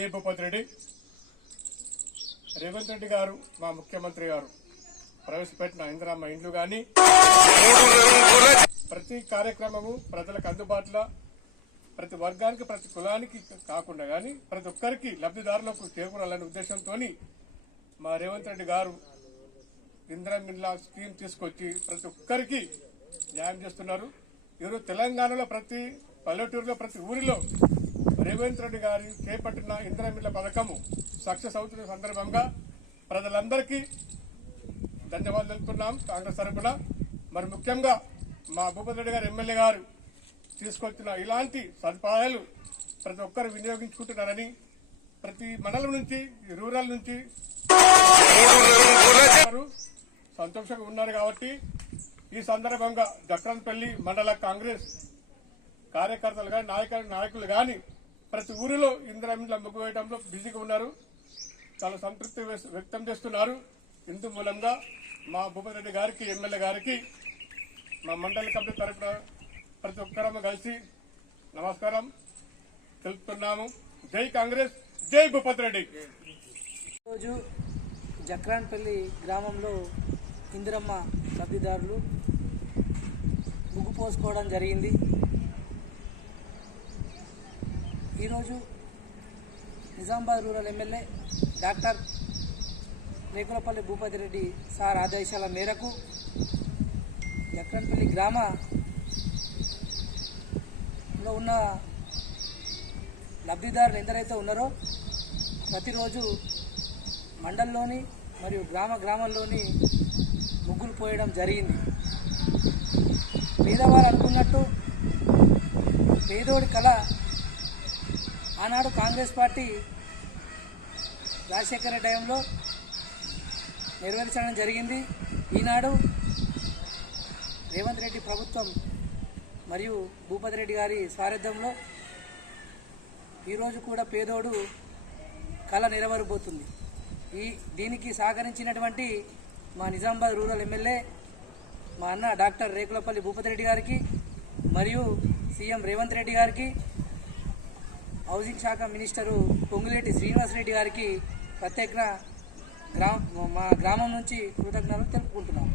D Reddy? Revanth Reddy గారు మా ముఖ్యమంత్రి గారు. ప్రవేశపెట్టిన ఇందిరామ్మ ఇండ్లు కానీ ప్రతి కార్యక్రమము ప్రజలకు అందుబాటులో ప్రతి వర్గానికి ప్రతి కులానికి కాకుండా కానీ ప్రతి ఒక్కరికి లబ్ధిదారులకు చేకూరాలనే ఉద్దేశంతో మా రేవంత్ రెడ్డి గారు ఇందిరా ఇండ్ల స్కీమ్ తీసుకొచ్చి ప్రతి ఒక్కరికి న్యాయం చేస్తున్నారు. ఈరోజు తెలంగాణలో ప్రతి పల్లెటూరులో ప్రతి ఊరిలో రేవంత్ రెడ్డి గారి చేపట్టిన ఇంద్రమిల్ల పథకము సక్సెస్ అవుతున్న సందర్భంగా ప్రజలందరికీ ధన్యవాదాలు తెలుపుతున్నాం. కాంగ్రెస్ తరఫున మరి ముఖ్యంగా మా భూపతి రెడ్డి గారు ఎమ్మెల్యే గారు తీసుకొచ్చిన ఇలాంటి సదుపాయాలు ప్రతి ఒక్కరు వినియోగించుకుంటున్నారని ప్రతి మండలం నుంచి రూరల్ నుంచి సంతోషంగా ఉన్నారు కాబట్టి ఈ సందర్భంగా జక్రంపల్లి మండల కాంగ్రెస్ కార్యకర్తలు కానీ నాయక నాయకులు కానీ ప్రతి ఊరిలో ఇందిరా ముగ్గు వేయడంలో బిజీగా ఉన్నారు. చాలా సంతృప్తి వ్యక్తం చేస్తున్నారు. ఇందు మూలంగా మా భూపతి రెడ్డి గారికి ఎమ్మెల్యే గారికి మా మండల కమిటీ తరఫున ప్రతి ఒక్కరము కలిసి నమస్కారం తెలుపుతున్నాము. జై కాంగ్రెస్ జై భూపతి రెడ్డి. రోజు జక్రాన్పల్లి గ్రామంలో ఇందిరమ్మ లబ్ధిదారులు ముగ్గు పోసుకోవడం జరిగింది. ఈరోజు Nizamabad rural MLA doctor Rekulapalli Bhupathi Reddy sir ఆదేశాల మేరకు ఎక్కడపల్లి గ్రామంలో ఉన్న లబ్ధిదారులు ఎందరైతే ఉన్నారో ప్రతిరోజు మండలంలోని మరియు గ్రామ గ్రామంలోని ముగ్గులు పోయడం జరిగింది. పేదవారు అనుకున్నట్టు పేదోడి కళ ఆనాడు కాంగ్రెస్ పార్టీ రాజశేఖర టైంలో నిర్వహించడం జరిగింది. ఈనాడు రేవంత్ రెడ్డి ప్రభుత్వం మరియు భూపతి రెడ్డి గారి సారథ్యంలో ఈరోజు కూడా పేదోడు కళ నెరవేరబోతుంది. ఈ దీనికి సహకరించినటువంటి మా నిజామాబాద్ రూరల్ ఎమ్మెల్యే మా అన్న డాక్టర్ రేకులపల్లి భూపతి రెడ్డి గారికి మరియు సీఎం రేవంత్ రెడ్డి గారికి హౌసింగ్ శాఖ మినిస్టరు పొంగులేటి శ్రీనివాస్ రెడ్డి గారికి ప్రత్యేక గ్రామ మా గ్రామం నుంచి కృతజ్ఞతలు తెలుపుకుంటున్నాం.